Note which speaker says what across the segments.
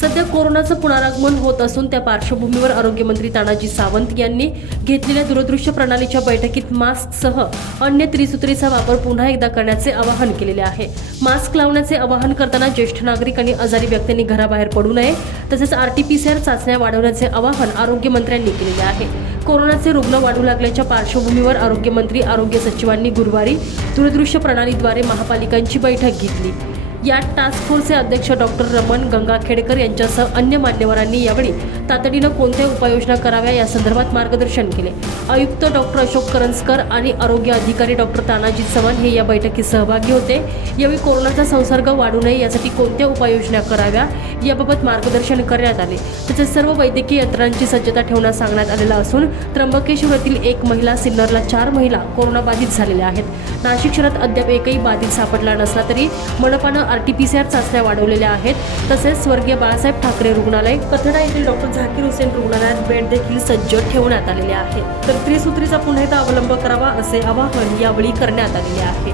Speaker 1: सध्या कोरोनाचं पुनरागमन होत असून त्या पार्श्वभूमीवर आरोग्यमंत्री तानाजी सावंत यांनी घेतलेल्या दूरदृश्य प्रणालीच्या बैठकीत मास्कसह अन्य त्रिसूत्रीचा वापर पुन्हा एकदा करण्याचे आवाहन केलेले आहे. मास्क लावण्याचे आवाहन करताना ज्येष्ठ नागरिक आणि आजारी व्यक्तींनी घराबाहेर पडू नये तसेच आरटीपीसीआर चाचण्या वाढवण्याचे आवाहन आरोग्यमंत्र्यांनी केलेले आहे. कोरोनाचे रुग्ण वाढू लागल्याच्या पार्श्वभूमीवर आरोग्यमंत्री आरोग्य सचिवांनी गुरुवारी दूरदृश्य प्रणालीद्वारे महापालिकांची बैठक घेतली. या टास्क फोर्सचे अध्यक्ष डॉक्टर रमण गंगाखेडकर यांच्यासह अन्य मान्यवरांनी यावेळी तातडीनं कोणत्या उपाययोजना कराव्या या संदर्भात मार्गदर्शन केले. आयुक्त डॉक्टर अशोक करंजकर आणि आरोग्य अधिकारी डॉक्टर तानाजी चव्हाण हे या बैठकीत सहभागी होते. यावेळी कोरोनाचा संसर्ग वाढू नये यासाठी कोणत्या उपाययोजना कराव्या याबाबत मार्गदर्शन करण्यात आले. तसेच सर्व वैद्यकीय यंत्रणांची सज्जता ठेवण्यास सांगण्यात आलेला असून त्र्यंबकेश्वरातील एक महिला सिन्नरला चार महिला कोरोनाबाधित झालेल्या आहेत. नाशिक शहरात अद्याप एकही बाधित सापडला नसला तरी मनपानं R T P C R चाचण्या वाढवलेल्या आहेत. तसेच स्वर्गीय बाळासाहेब ठाकरे रुग्णालय कथडा येथील डॉक्टर झाकीर हुसेन रुग्णालयात बेड देखील सज्ज ठेवण्यात आलेले आहेत तर त्रिसूत्रीचा पुन्हा एकदा अवलंब करावा असे आवाहन यावेळी करण्यात आलेले आहे.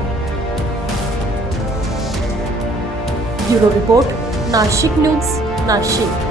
Speaker 1: Bureau report Nashik news Nashik.